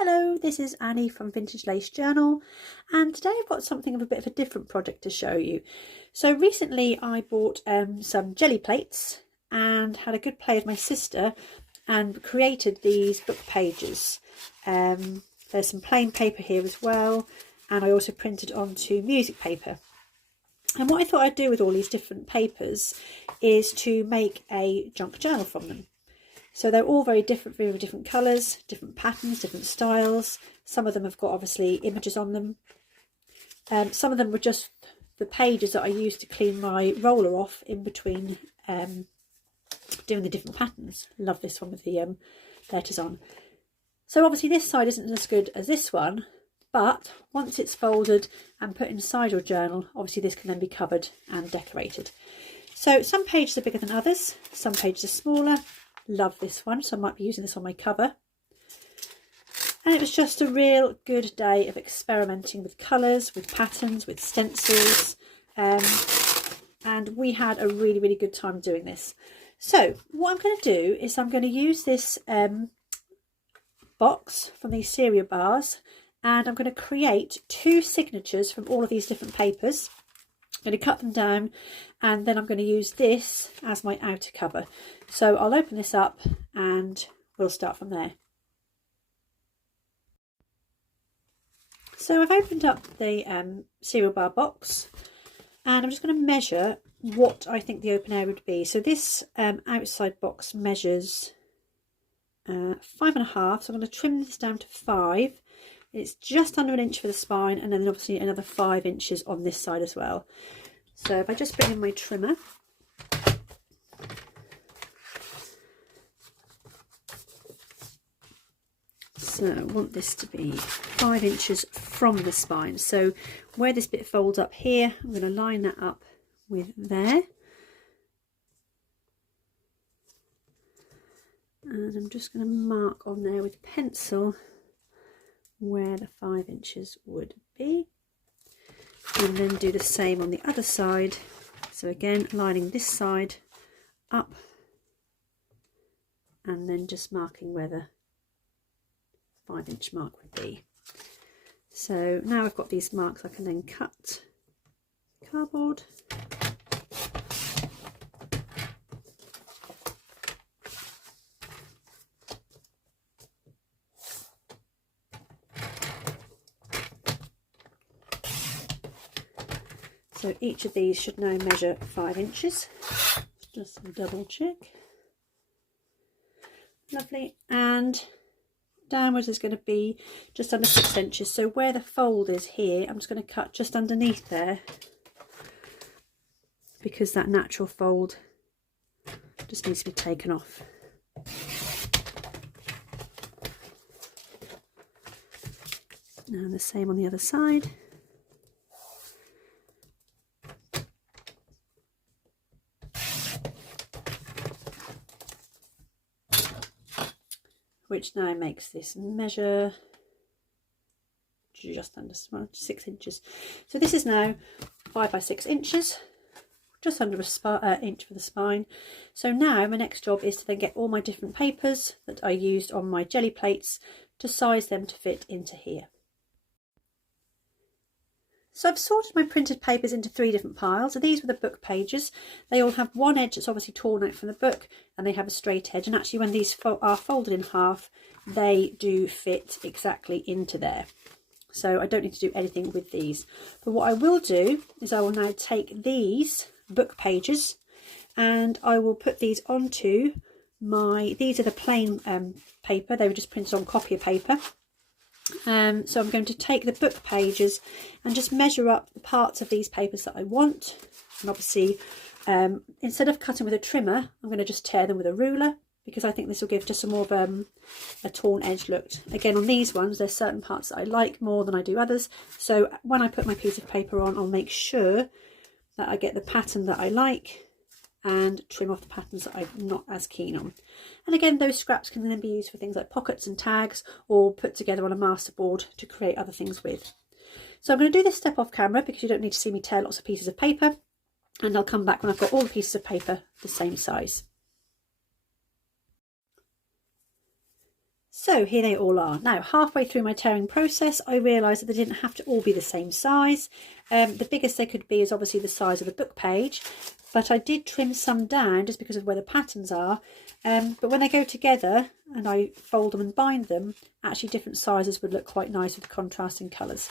Hello, this is Annie from Vintage Lace Journal, and today I've got something of a bit of a different project to show you. So recently I bought some jelly plates and had a good play with my sister and created these book pages. There's some plain paper here as well, and I also printed onto music paper. And what I thought I'd do with all these different papers is to make a junk journal from them. So they're all very different colours, different patterns, different styles. Some of them have got obviously images on them. Some of them were just the pages that I used to clean my roller off in between doing the different patterns. Love this one with the letters on. So obviously this side isn't as good as this one, but once it's folded and put inside your journal, obviously this can then be covered and decorated. So some pages are bigger than others, some pages are smaller. Love this one, so I might be using this on my cover. And it was just a real good day of experimenting with colours, with patterns, with stencils, and we had a really good time doing this. So what I'm going to do is I'm going to use this box from these cereal bars, and I'm going to create 2 signatures from all of these different papers. I'm going to cut them down, and then I'm going to use this as my outer cover. So I'll open this up and we'll start from there. So I've opened up the cereal bar box, and I'm just going to measure what I think the open area would be. So this outside box measures 5.5, so I'm going to trim this down to 5. It's just under 1 inch for the spine, and then obviously another 5 inches on this side as well. So if I just bring in my trimmer, so I want this to be 5 inches from the spine. So where this bit folds up here, I'm going to line that up with there. And I'm just going to mark on there with pencil where the 5 inches would be, and then do the same on the other side. So again, lining this side up and then just marking where the 5 inch mark would be. So now I've got these marks, I can then cut cardboard . So each of these should now measure 5 inches. Just double check. Lovely. And downwards is going to be just under 6 inches. So where the fold is here, I'm just going to cut just underneath there, because that natural fold just needs to be taken off. And the same on the other side. Which now makes this measure just under 6 inches. So this is now 5 by 6 inches, just under an inch for the spine. So now my next job is to then get all my different papers that I used on my jelly plates to size them to fit into here. So I've sorted my printed papers into 3 different piles. So these were the book pages. They all have one edge that's obviously torn out from the book, and they have a straight edge. And actually when these are folded in half, they do fit exactly into there. So I don't need to do anything with these. But what I will do is I will now take these book pages and I will put these onto these are the plain paper. They were just printed on copier paper. So I'm going to take the book pages and just measure up the parts of these papers that I want, and obviously instead of cutting with a trimmer, I'm going to just tear them with a ruler, because I think this will give just a more of a torn edge look. Again, on these ones there's certain parts that I like more than I do others, so when I put my piece of paper on, I'll make sure that I get the pattern that I like and trim off the patterns that I'm not as keen on. And again, those scraps can then be used for things like pockets and tags, or put together on a masterboard to create other things with. So I'm going to do this step off camera because you don't need to see me tear lots of pieces of paper, and I'll come back when I've got all the pieces of paper the same size. So here they all are. Now, halfway through my tearing process, I realised that they didn't have to all be the same size. The biggest they could be is obviously the size of the book page, but I did trim some down just because of where the patterns are. But when they go together and I fold them and bind them, actually different sizes would look quite nice with contrasting colours.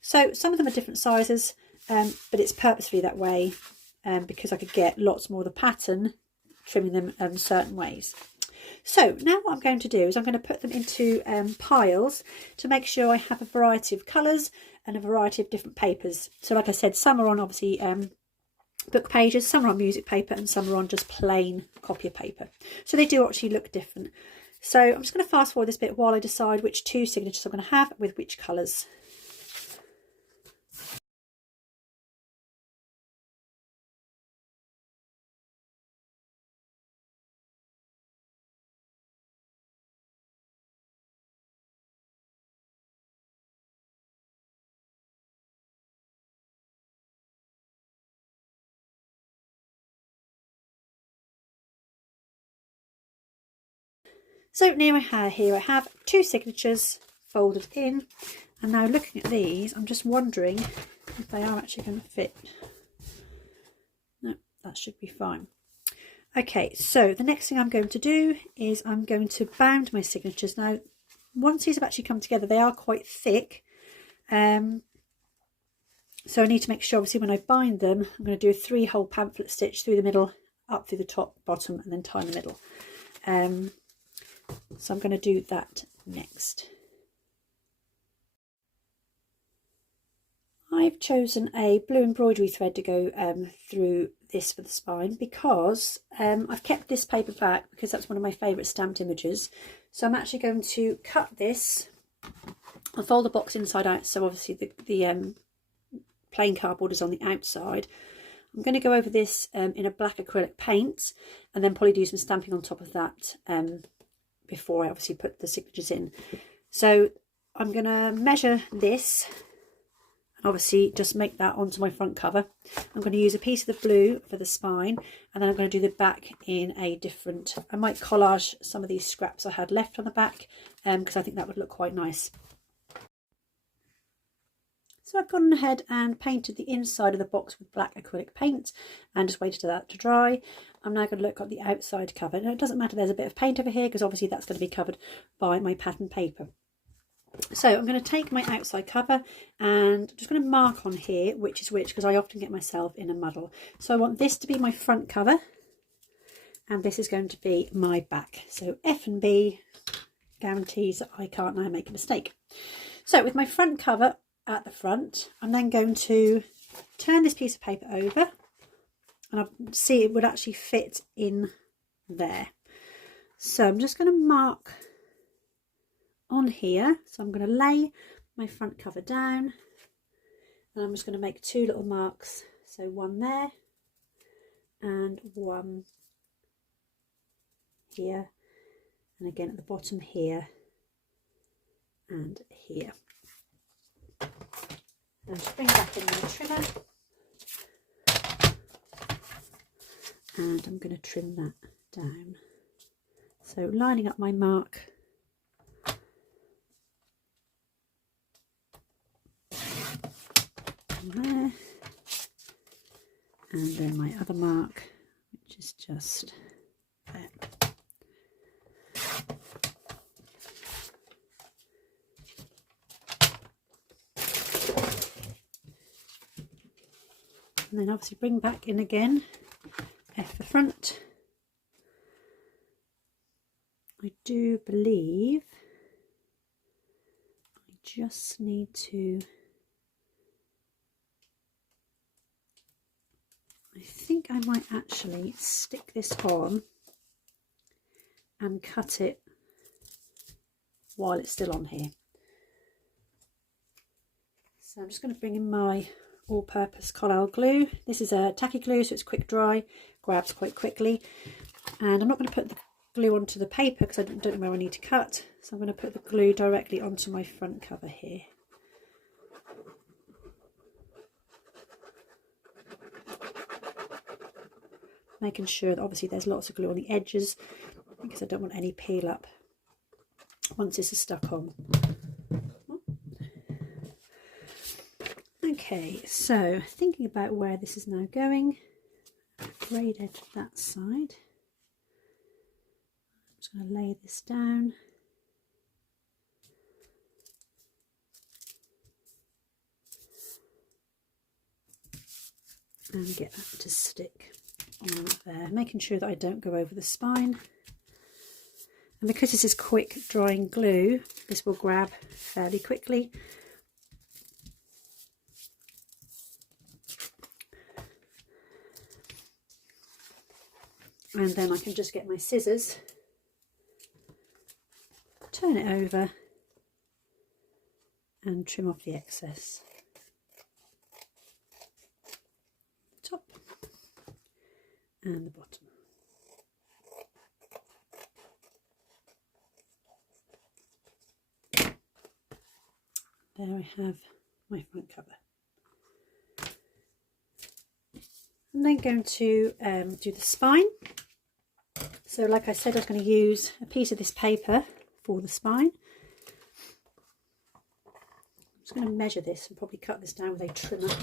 So some of them are different sizes, but it's purposefully that way because I could get lots more of the pattern trimming them certain ways. So now what I'm going to do is I'm going to put them into piles to make sure I have a variety of colours and a variety of different papers. So like I said, some are on obviously book pages, some are on music paper, and some are on just plain copy paper. So they do actually look different. So I'm just going to fast forward this bit while I decide which two signatures I'm going to have with which colours. So here I have two signatures folded in, and now looking at these, I'm just wondering if they are actually going to fit. No, that should be fine. Okay, so the next thing I'm going to do is I'm going to bound my signatures. Now, once these have actually come together, they are quite thick. So I need to make sure, obviously, when I bind them, I'm going to do a 3-hole pamphlet stitch through the middle, up through the top, bottom, and then tie in the middle. So I'm going to do that next. I've chosen a blue embroidery thread to go through this for the spine because I've kept this paper back because that's one of my favourite stamped images. So I'm actually going to cut this. I'll fold the box inside out, so obviously the plain cardboard is on the outside. I'm going to go over this in a black acrylic paint and then probably do some stamping on top of that before I obviously put the signatures in. So I'm going to measure this and obviously just make that onto my front cover. I'm going to use a piece of the blue for the spine, and then I'm going to do the back in a different, I might collage some of these scraps I had left on the back because I think that would look quite nice. So I've gone ahead and painted the inside of the box with black acrylic paint and just waited for that to dry. I'm now going to look at the outside cover. Now it doesn't matter there's a bit of paint over here because obviously that's going to be covered by my pattern paper. So I'm going to take my outside cover and I'm just going to mark on here which is which because I often get myself in a muddle. So I want this to be my front cover and this is going to be my back. So F and B guarantees that I can't now make a mistake. So with my front cover at the front, I'm then going to turn this piece of paper over and I see it would actually fit in there. So I'm just going to mark on here. So I'm going to lay my front cover down and I'm just going to make 2 little marks. So one there and one here, and again at the bottom here and here. And just bring back in my trimmer and I'm going to trim that down. So lining up my mark there and then my other mark, which is just there. And then obviously bring back in again, F the front. I do believe I just need to, I think I might actually stick this on and cut it while it's still on here. So I'm just going to bring in my all-purpose Collal glue. This is a tacky glue, so it's quick dry, grabs quite quickly. And I'm not going to put the glue onto the paper because I don't know where I need to cut. So I'm going to put the glue directly onto my front cover here. Making sure that obviously there's lots of glue on the edges because I don't want any peel up once this is stuck on. Okay, so thinking about where this is now going, frayed edge of that side. I'm just going to lay this down. And get that to stick on there, making sure that I don't go over the spine. And because this is quick drying glue, this will grab fairly quickly. And then I can just get my scissors, turn it over and trim off the excess. Top and the bottom. There I have my front cover. I'm then going to do the spine. So like I said, I was going to use a piece of this paper for the spine. I'm just going to measure this and probably cut this down with a trimmer.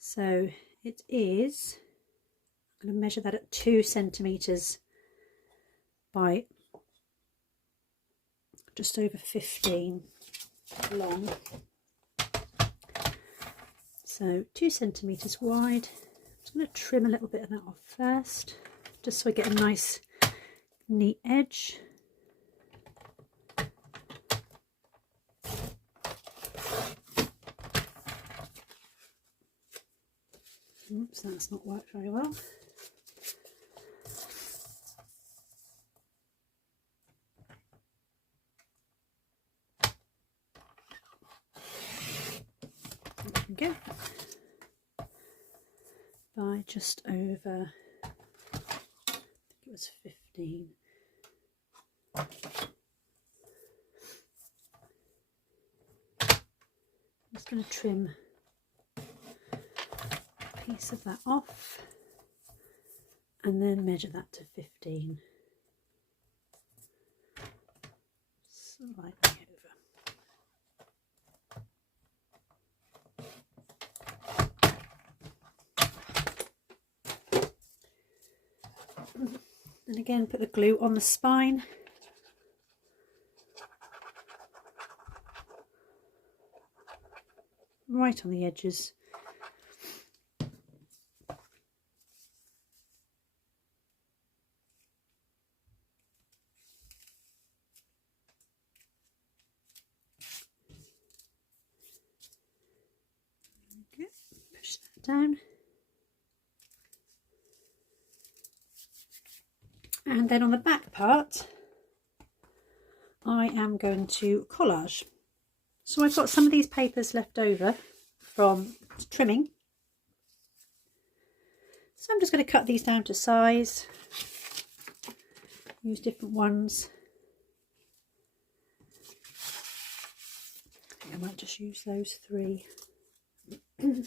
So it is, I'm going to measure that at 2 centimetres by just over 15 long. So 2 centimetres wide. I'm just going to trim a little bit of that off first, just so I get a nice neat edge. Oops, that's not worked very well. There we go. By just over, I think it was 15. I'm just going to trim a piece of that off and then measure that to 15. Slightly over. And again, put the glue on the spine. Right on the edges. Okay, push that down. And then on the back part, I am going to collage. So I've got some of these papers left over from trimming. So I'm just going to cut these down to size, use different ones. I think I might just use those 3. I'm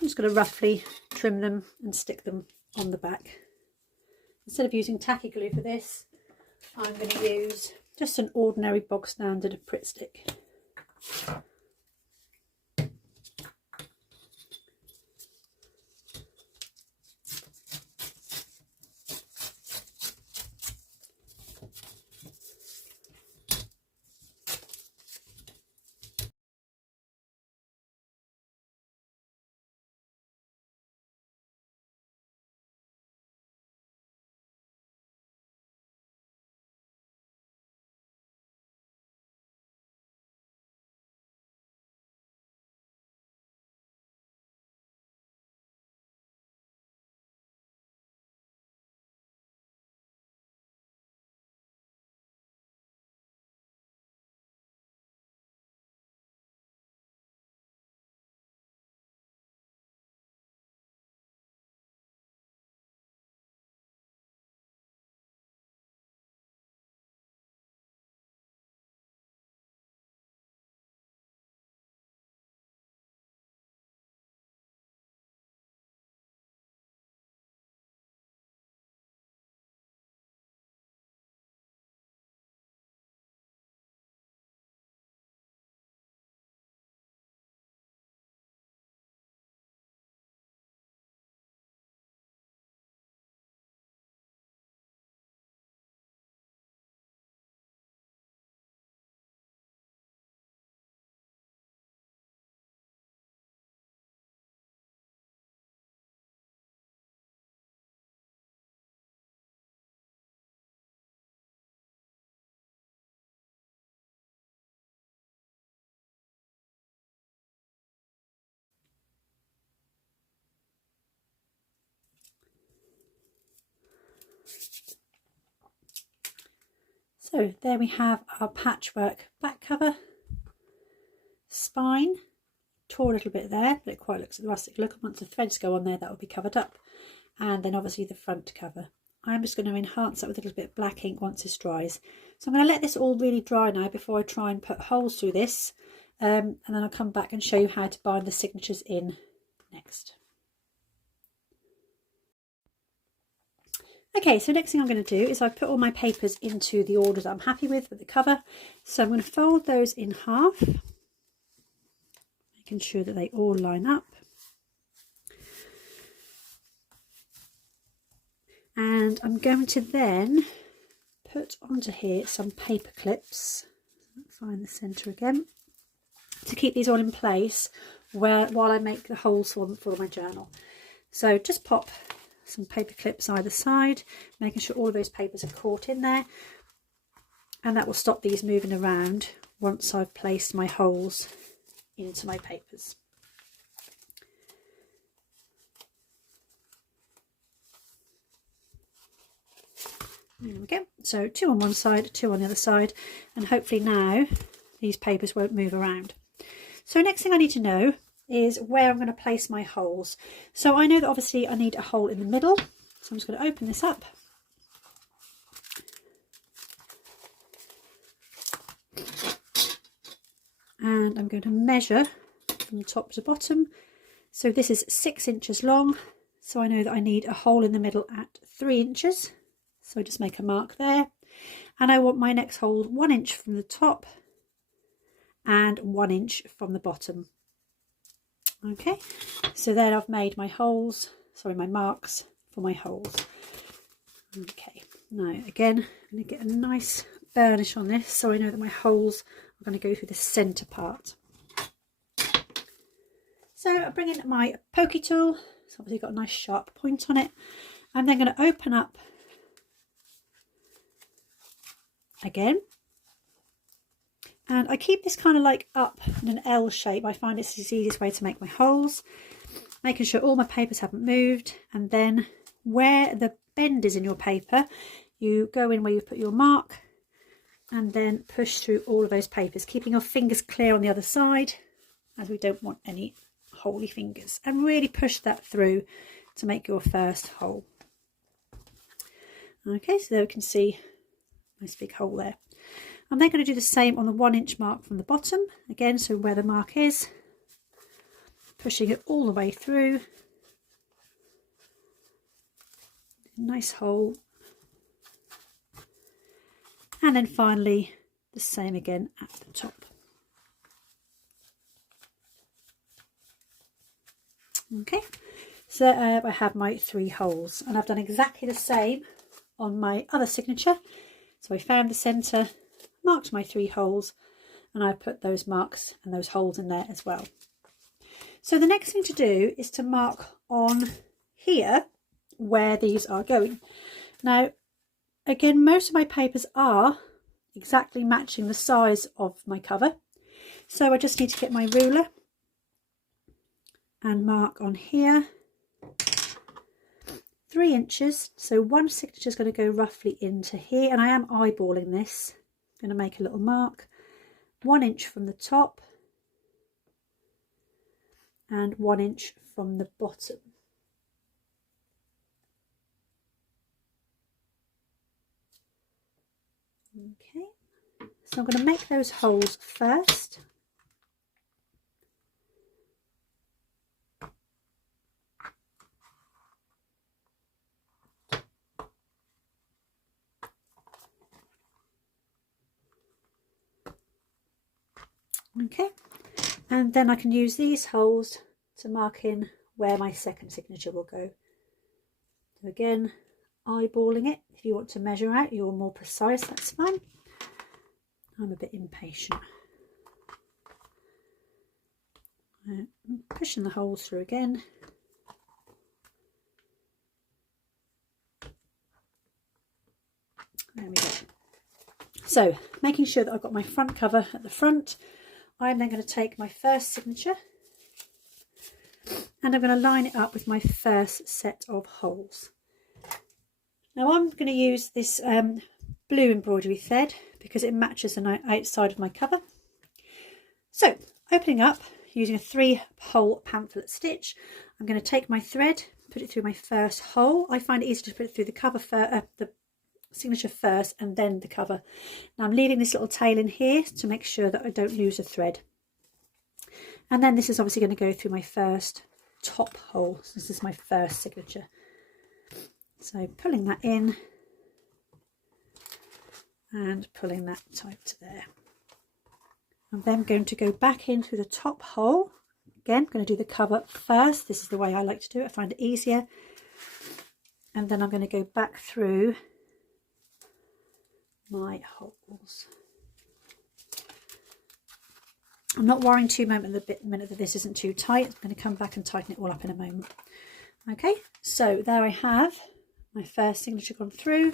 just going to roughly trim them and stick them on the back. Instead of using tacky glue for this, I'm going to use just an ordinary bog standard Pritt stick. So there we have our patchwork back cover, spine, tore a little bit there, but it quite looks a rustic look. Once the threads go on there, that will be covered up. And then obviously the front cover. I'm just going to enhance that with a little bit of black ink once this dries. So I'm going to let this all really dry now before I try and put holes through this. And then I'll come back and show you how to bind the signatures in next. Okay, so next thing I'm going to do is I've put all my papers into the order that I'm happy with the cover. So I'm going to fold those in half, making sure that they all line up. And I'm going to then put onto here some paper clips. Find the centre again, to keep these all in place while I make the holes for my journal. So just pop some paper clips either side, making sure all of those papers are caught in there, and that will stop these moving around once I've placed my holes into my papers. There we go. So 2 on one side, 2 on the other side, and hopefully now these papers won't move around. So next thing I need to know is where I'm going to place my holes. So I know that obviously I need a hole in the middle, so I'm just going to open this up. And I'm going to measure from top to bottom. So this is 6 inches long, so I know that I need a hole in the middle at 3 inches. So I just make a mark there, and I want my next hole 1 inch from the top and 1 inch from the bottom. Okay, so then I've made my holes, my marks for my holes. Okay, now again, I'm going to get a nice burnish on this so I know that my holes are going to go through the centre part. So I bring in my pokey tool, it's obviously got a nice sharp point on it. I'm then going to open up again, and I keep this kind of like up in an L shape. I find it's the easiest way to make my holes, making sure all my papers haven't moved. And then where the bend is in your paper, you go in where you put your mark and then push through all of those papers, keeping your fingers clear on the other side, as we don't want any holy fingers, and really push that through to make your first hole. Okay, so there we can see nice big hole there. I'm then going to do the same on the 1 inch mark from the bottom again, so where the mark is, pushing it all the way through. Nice hole, and then finally the same again at the top. Okay, so I have my 3 holes, and I've done exactly the same on my other signature. So I found the centre, marked my 3 holes, and I put those marks and those holes in there as well. So the next thing to do is to mark on here where these are going. Now, again, most of my papers are exactly matching the size of my cover. So I just need to get my ruler and mark on here 3 inches, so one signature is going to go roughly into here, and I am eyeballing this. I'm going to make a little mark, 1 inch from the top and 1 inch from the bottom. Okay, so I'm going to make those holes first. Okay, and then I can use these holes to mark in where my second signature will go. So again, eyeballing it. If you want to measure out, you're more precise, that's fine. I'm a bit impatient. Pushing the holes through again. There we go. So, making sure that I've got my front cover at the front, I'm then going to take my first signature and I'm going to line it up with my first set of holes. Now I'm going to use this blue embroidery thread because it matches the outside of my cover. So opening up using a 3-hole pamphlet stitch, I'm going to take my thread, put it through my first hole. I find it easier to put it through the cover the signature first and then the cover. Now I'm leaving this little tail in here to make sure that I don't lose a thread. And then this is obviously going to go through my first top hole. So this is my first signature. So pulling that in and pulling that tight to there. I'm then going to go back in through the top hole. Again, I'm going to do the cover first. This is the way I like to do it. I find it easier. And then I'm going to go back through my holes. I'm not worrying too much at the minute that this isn't too tight. I'm going to come back and tighten it all up in a moment. Okay, so there I have my first signature gone through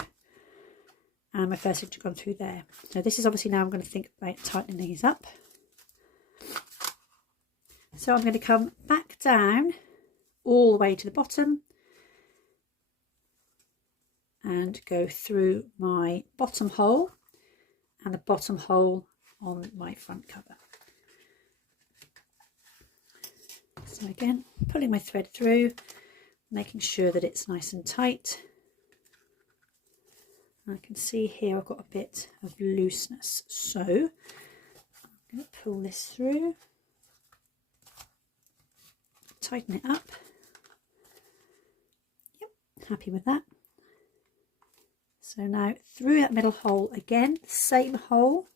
and my first signature gone through there. So this is obviously now I'm going to think about tightening these up. So I'm going to come back down all the way to the bottom and go through my bottom hole and the bottom hole on my front cover. So again, pulling my thread through, making sure that it's nice and tight. I can see here I've got a bit of looseness, so I'm going to pull this through, tighten it up. Yep, happy with that. So now through that middle hole again, same hole.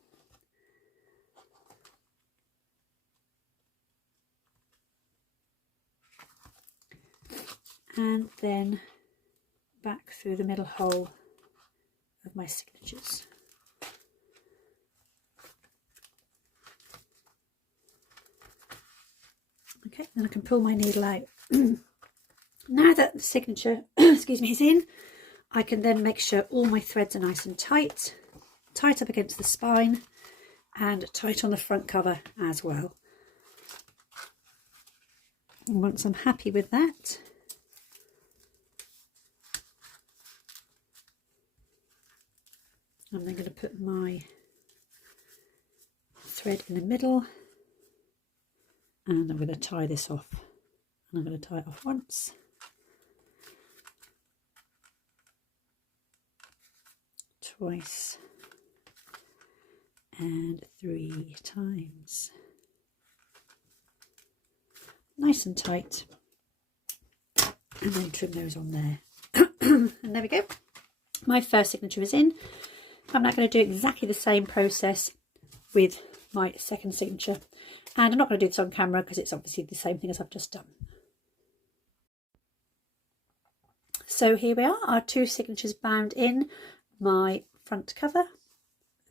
And then back through the middle hole of my signatures. Okay, then I can pull my needle out. Now that the signature excuse me, is in, I can then make sure all my threads are nice and tight up against the spine and tight on the front cover as well. And once I'm happy with that, I'm then going to put my thread in the middle and I'm going to tie this off. And I'm going to tie it off once, twice, and 3 times. Nice and tight. And then trim those on there. And there we go. My first signature is in. I'm now going to do exactly the same process with my second signature, and I'm not going to do this on camera because it's obviously the same thing as I've just done. So here we are, our 2 signatures bound in my front cover,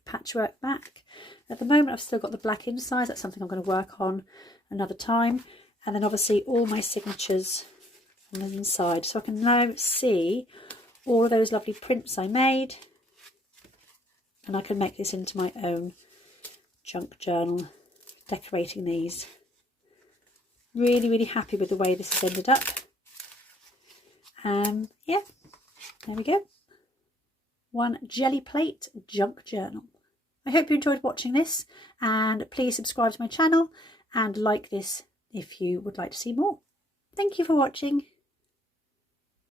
patchwork back. At the moment I've still got the black inside. That's something I'm going to work on another time, and then obviously all my signatures on the inside, so I can now see all of those lovely prints I made. And I can make this into my own junk journal, decorating these. Really happy with the way this has ended up. Yeah, there we go. One Gelli plate junk journal. I hope you enjoyed watching this, and please subscribe to my channel and like this if you would like to see more. Thank you for watching.